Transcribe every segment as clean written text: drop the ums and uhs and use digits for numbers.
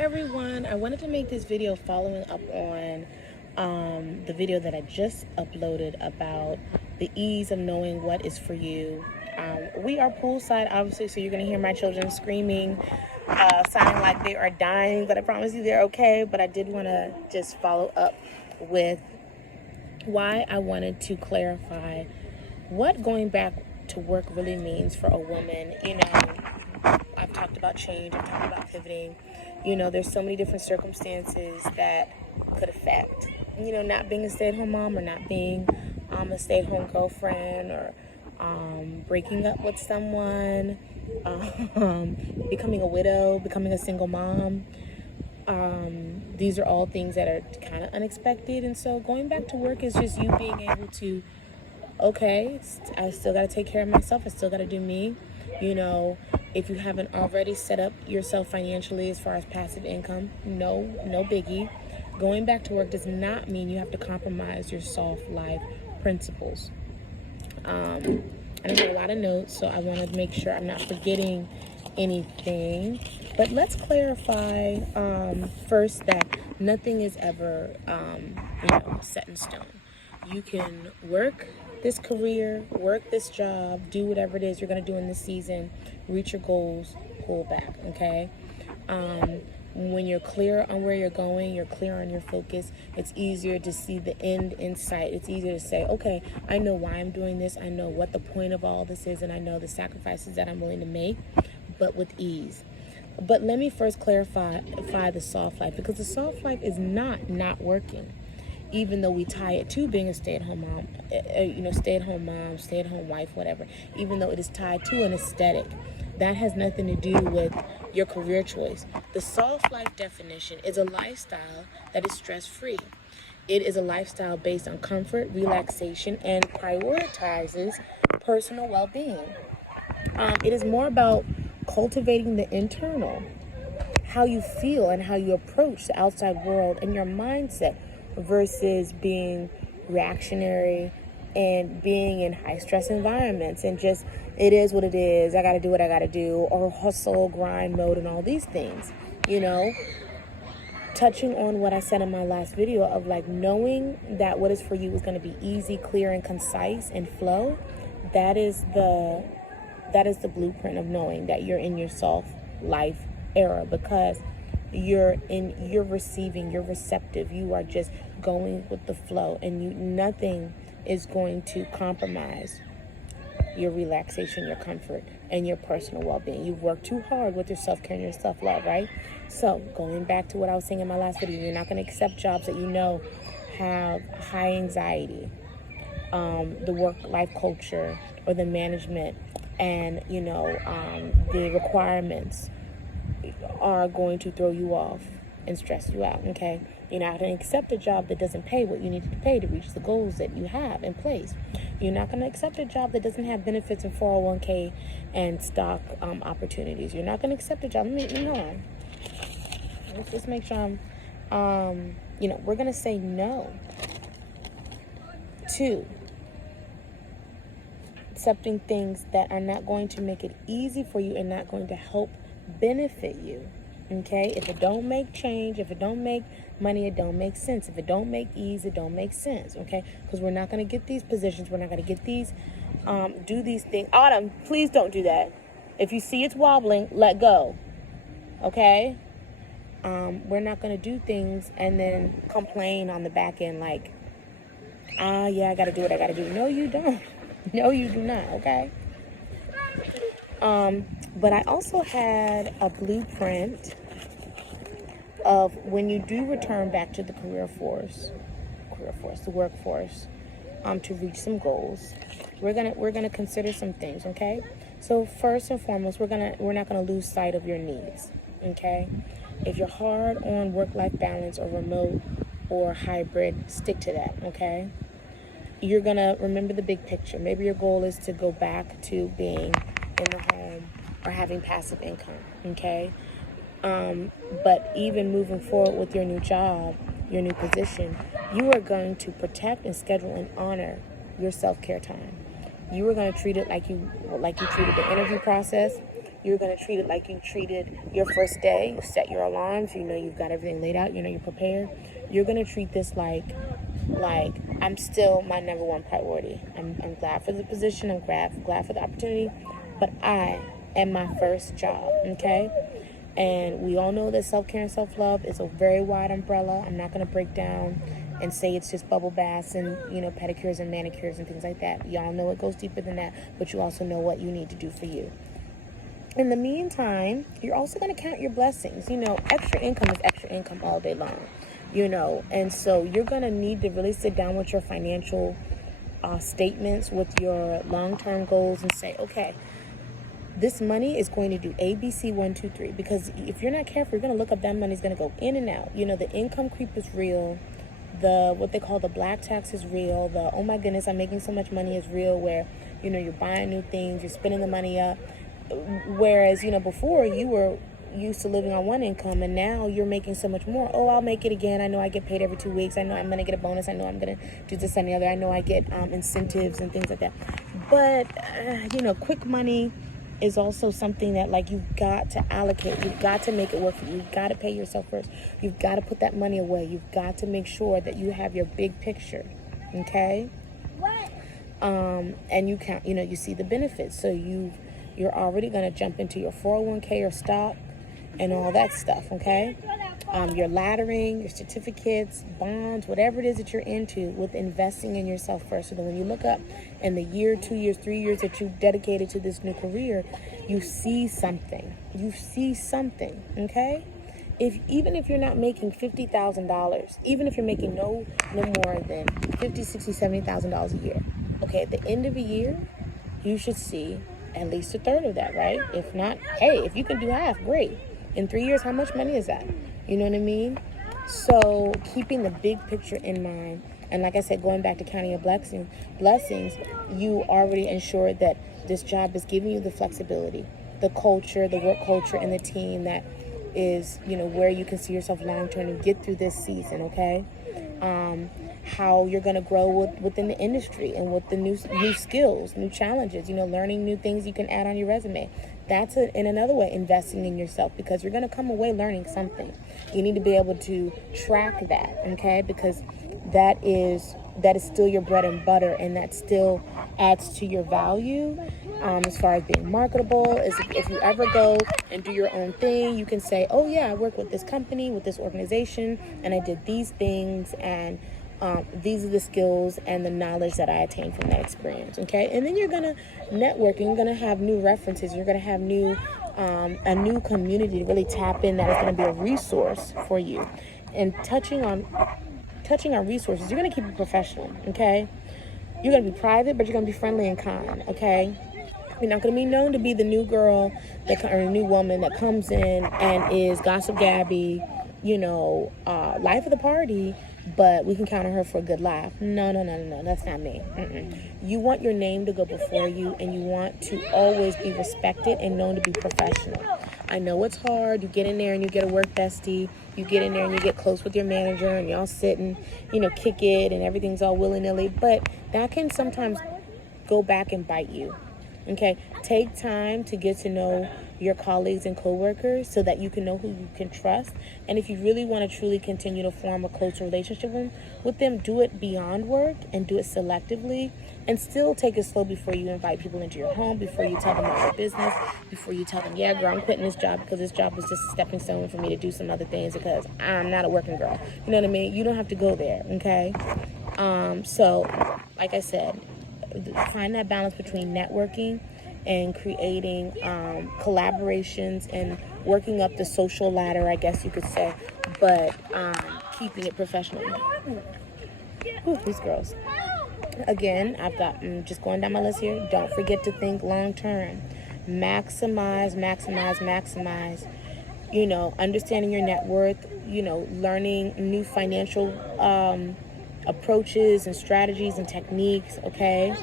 Everyone, I wanted to make this video following up on the video that I just uploaded about the ease of knowing what is for you. We are poolside, obviously, so you're going to hear my children screaming, sounding like they are dying, but I promise you they're okay. But I did want to just follow up with why I wanted to clarify what going back to work really means for a woman. I've talked about change, I've talked about pivoting. There's so many different circumstances that could affect, not being a stay-at-home mom or not being a stay-at-home girlfriend or breaking up with someone, becoming a widow, becoming a single mom. These are all things that are kind of unexpected. And so going back to work is just you being able to, okay, I still got to take care of myself. I still got to do me. If you haven't already set up yourself financially as far as passive income, no biggie. Going back to work does not mean you have to compromise your soft life principles. I have a lot of notes, so I want to make sure I'm not forgetting anything. But let's clarify first that nothing is ever set in stone. You can work this career, work this job, do whatever it is you're going to do in this season, reach your goals, pull back, okay? When you're clear on where you're going, you're clear on your focus, it's easier to see the end in sight. It's easier to say, okay, I know why I'm doing this, I know what the point of all this is, and I know the sacrifices that I'm willing to make, but with ease. But let me first clarify the soft life, because the soft life is not working. Even though we tie it to being a stay-at-home mom, stay-at-home mom, stay-at-home wife, whatever, even though it is tied to an aesthetic, that has nothing to do with your career choice. The soft life definition is a lifestyle that is stress-free. It is a lifestyle based on comfort, relaxation, and prioritizes personal well-being. It is more about cultivating the internal, how you feel and how you approach the outside world and your mindset, versus being reactionary and being in high stress environments and just, it is what it is, I gotta do what I gotta do, or hustle, grind mode and all these things. Touching on what I said in my last video of like knowing that what is for you is going to be easy, clear, and concise and flow. That is the blueprint of knowing that you're in your soft life era, because you're receiving, you're receptive, you are just going with the flow, and nothing is going to compromise your relaxation, your comfort, and your personal well-being. You've worked too hard with your self-care and your self-love, right? So going back to what I was saying in my last video, you're not going to accept jobs that have high anxiety, the work-life culture or the management and the requirements are going to throw you off and stress you out, okay? You're not going to accept a job that doesn't pay what you need to pay to reach the goals that you have in place. You're not going to accept a job that doesn't have benefits in 401k and stock opportunities. You're not going to accept a job. No. Let's just make sure we're going to say no to accepting things that are not going to make it easy for you and not going to help benefit you, okay? If it don't make change, if it don't make money, it don't make sense. If it don't make ease, it don't make sense, okay? Because we're not going to get these positions, we're not going to get these do these things. Autumn, please don't do that. If you see it's wobbling, let go, okay? We're not going to do things and then complain on the back end like, yeah, I got to do what I got to do. No, you don't. No, you do not, okay? But I also had a blueprint of when you do return back to the the workforce, to reach some goals. We're gonna consider some things, okay? So first and foremost, we're not gonna lose sight of your needs, okay? If you're hard on work-life balance or remote or hybrid, stick to that, okay? You're gonna remember the big picture. Maybe your goal is to go back to being in the home or having passive income, okay? But even moving forward with your new job, your new position, you are going to protect and schedule and honor your self-care time. You are going to treat it like you treated the interview process. You're going to treat it like you treated your first day. You set your alarms. You know you've got everything laid out. You know you're prepared. You're going to treat this like I'm still my number one priority. I'm glad for the position. I'm glad for the opportunity. But I am my first job, okay? And we all know that self-care and self-love is a very wide umbrella. I'm not going to break down and say it's just bubble baths and, you know, pedicures and manicures and things like that. Y'all know it goes deeper than that, but you also know what you need to do for you. In the meantime, you're also going to count your blessings. You know, extra income is extra income all day long, you know. And so you're going to need to really sit down with your financial statements, with your long-term goals, and say, okay, this money is going to do A, B, C, 1, 2, 3. Because if you're not careful, you're going to look up that money's going to go in and out. You know, the income creep is real. The what they call the black tax is real. The oh my goodness, I'm making so much money is real, where, you know, you're buying new things, you're spending the money up. Whereas, you know, before you were used to living on one income, and now you're making so much more. Oh, I'll make it again. I know I get paid every 2 weeks. I know I'm going to get a bonus. I know I'm going to do this and the other. I know I get incentives and things like that. But, you know, quick money is also something that, like, you've got to allocate. You've got to make it work for you. You've got to pay yourself first. You've got to put that money away. You've got to make sure that you have your big picture, okay? And you count, you know, you see the benefits. So you're already going to jump into your 401k or stock and all that stuff, okay? Your laddering, your certificates, bonds, whatever it is that you're into with investing in yourself first. So that when you look up in the year, 2 years, 3 years that you've dedicated to this new career, you see something. You see something, okay? Even if you're not making $50,000, even if you're making no more than $50,000, $60,000, $70,000 a year, okay, at the end of the year, you should see at least a third of that, right? If not, hey, if you can do half, great. In 3 years, how much money is that? You know what I mean? So keeping the big picture in mind, and like I said, going back to counting your blessings, you already ensured that this job is giving you the flexibility, the culture, the work culture, and the team that is, you know, where you can see yourself long term and get through this season, okay? How you're going to grow within the industry and with the new skills, new challenges, you know, learning new things you can add on your resume. That's in another way, investing in yourself, because you're going to come away learning something. You need to be able to track that, okay? Because that is still your bread and butter, and that still adds to your value as far as being marketable. If you ever go and do your own thing, you can say, oh yeah, I work with this company, with this organization, and I did these things, and these are the skills and the knowledge that I attained from that experience, okay? And then you're going to network, and you're going to have new references. You're going to have a new community to really tap in that is going to be a resource for you. And touching on resources, you're going to keep it professional, okay? You're going to be private, but you're going to be friendly and kind, okay? You're not going to be known to be the new girl or new woman that comes in and is Gossip Gabby, you know, life of the party, but we can count on her for a good laugh. No, that's not me. You want your name to go before you, and you want to always be respected and known to be professional. I know it's hard. You get in there and you get a work bestie. You get in there and you get close with your manager, and y'all sit and, you know, kick it, and everything's all willy-nilly, but that can sometimes go back and bite you. Okay, take time to get to know your colleagues and coworkers so that you can know who you can trust. And if you really want to truly continue to form a closer relationship with them, do it beyond work and do it selectively, and still take it slow before you invite people into your home, before you tell them about your business, before you tell them, yeah, girl, I'm quitting this job because this job was just a stepping stone for me to do some other things because I'm not a working girl. You know what I mean? You don't have to go there, okay? So, like I said, find that balance between networking and creating collaborations and working up the social ladder, I guess you could say, but keeping it professional. Ooh, these girls. Again, I've got, just going down my list here, don't forget to think long term. Maximize. You know, understanding your net worth, you know, learning new financial approaches and strategies and techniques, okay?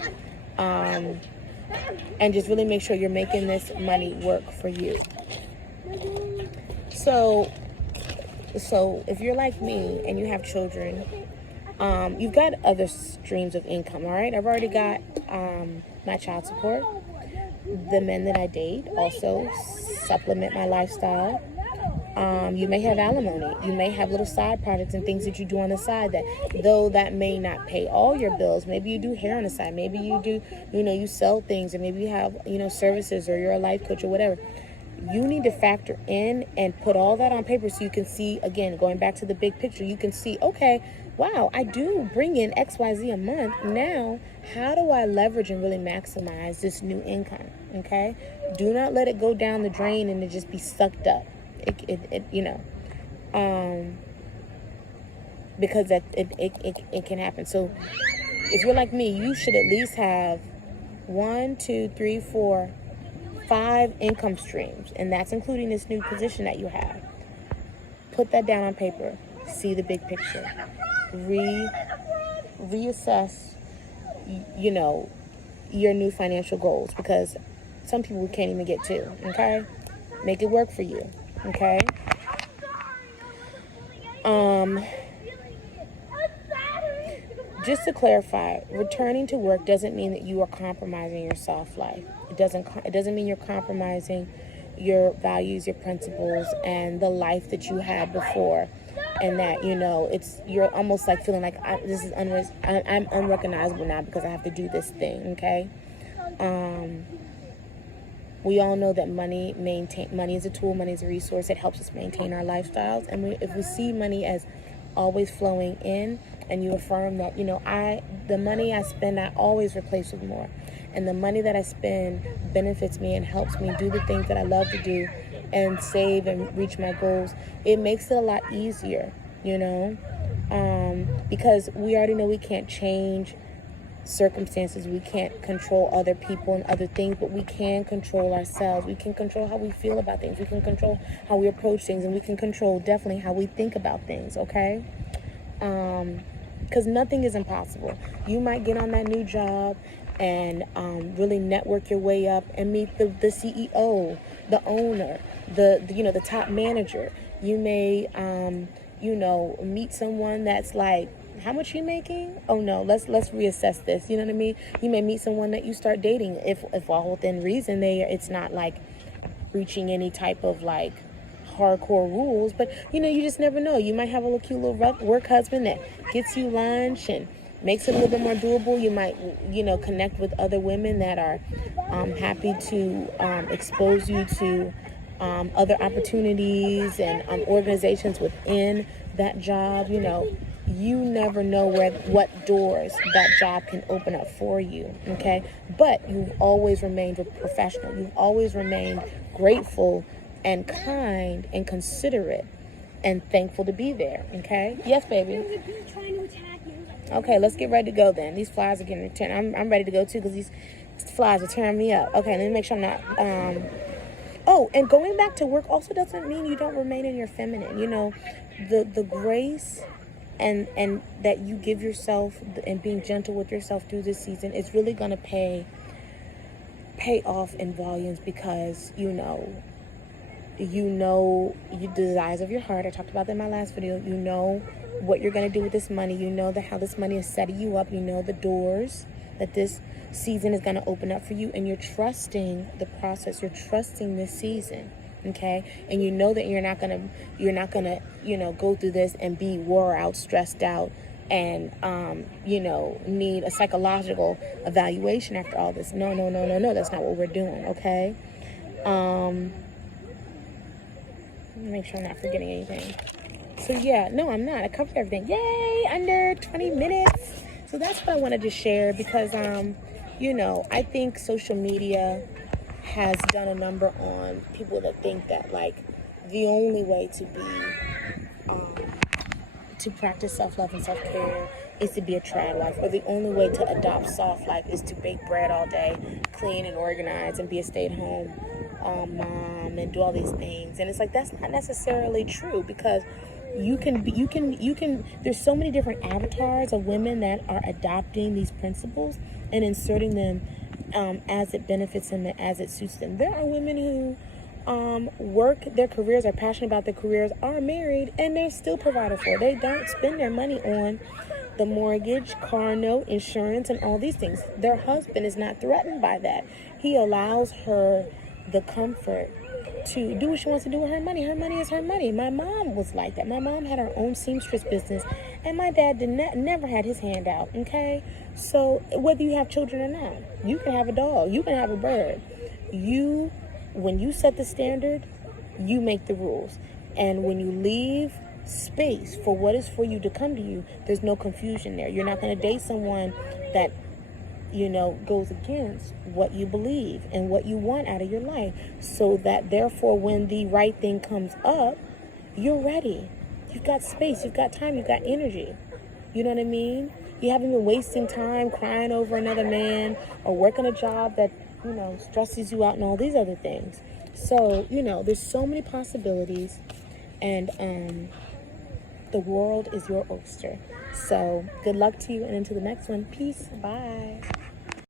And just really make sure you're making this money work for you. So if you're like me and you have children, you've got other streams of income, all right? I've already got my child support. the men that I date also supplement my lifestyle. You may have alimony. You may have little side projects and things that you do on the side that, though that may not pay all your bills, maybe you do hair on the side, maybe you do, you sell things, and maybe you have, services, or you're a life coach or whatever. You need to factor in and put all that on paper so you can see, again, going back to the big picture, you can see, okay, wow, I do bring in XYZ a month. Now, how do I leverage and really maximize this new income? Okay? Do not let it go down the drain and it just be sucked up. Because it can happen. So if you're like me, you should at least have 5 income streams, and that's including this new position that you have. Put that down on paper. See the big picture. Reassess, your new financial goals, because some people can't even get to. Okay, make it work for you. Okay. Just to clarify, returning to work doesn't mean that you are compromising your soft life. It doesn't mean you're compromising your values, your principles, and the life that you had before. And that, you're almost like feeling like I'm unrecognizable now because I have to do this thing. Okay. We all know that money is a tool, money is a resource. It helps us maintain our lifestyles. And if we see money as always flowing in, and you affirm that, the money I spend, I always replace with more. And the money that I spend benefits me and helps me do the things that I love to do and save and reach my goals. It makes it a lot easier, because we already know we can't change circumstances. We can't control other people and other things, but we can control ourselves. We can control how we feel about things. We can control how we approach things, and we can control definitely how we think about things. Okay. Because nothing is impossible. You might get on that new job and really network your way up and meet the CEO, the owner, the top manager. You may meet someone that's like, how much you making? Oh no, let's reassess this. You know what I mean? You may meet someone that you start dating if all within reason. It's not like reaching any type of like hardcore rules, but you just never know. You might have a cute little work husband that gets you lunch and makes it a little bit more doable. You might connect with other women that are happy to expose you to other opportunities and organizations within that job. You never know what doors that job can open up for you. Okay, but you've always remained professional. You've always remained grateful and kind and considerate and thankful to be there. Okay? Yes, baby. Okay, let's get ready to go then. These flies are getting turned. I'm ready to go too because these flies are tearing me up. Okay, let me make sure I'm not. Oh, and going back to work also doesn't mean you don't remain in your feminine. The grace and that you give yourself and being gentle with yourself through this season is really gonna pay off in volumes, because the desires of your heart. I talked about that in my last video. You know what you're going to do with this money. You know how this money is setting you up. You know the doors that this season is going to open up for you, and you're trusting the process. You're trusting this season, okay? And you know that you're not going to go through this and be wore out, stressed out, and need a psychological evaluation after all this. No. That's not what we're doing, okay? Make sure I'm not forgetting anything. So yeah, no, I'm not. I covered everything. Yay, under 20 minutes. So that's what I wanted to share, because I think social media has done a number on people that think that like the only way to be to practice self-love and self-care is to be a trad wife, or the only way to adopt soft life is to bake bread all day, clean and organize, and be a stay-at-home mom and do all these things. And it's like, that's not necessarily true, because you can there's so many different avatars of women that are adopting these principles and inserting them as it benefits them and as it suits them. There are women who work their careers, are passionate about their careers, are married, and they're still provided for. They don't spend their money on the mortgage, car note, insurance, and all these things. Their husband is not threatened by that. He allows her the comfort to do what she wants to do with her money. Her money is her money. My mom was like that. My mom had her own seamstress business, and my dad never had his hand out, okay? So whether you have children or not, you can have a dog, you can have a bird. When you set the standard, you make the rules. And when you leave space for what is for you to come to you, there's no confusion there. You're not going to date someone that goes against what you believe and what you want out of your life, so that therefore when the right thing comes up, you're ready. You've got space, you've got time, you've got energy. You know what I mean? You haven't been wasting time crying over another man or working a job that, stresses you out and all these other things. So, there's so many possibilities, and the world is your oyster. So good luck to you, and until the next one, peace. Bye.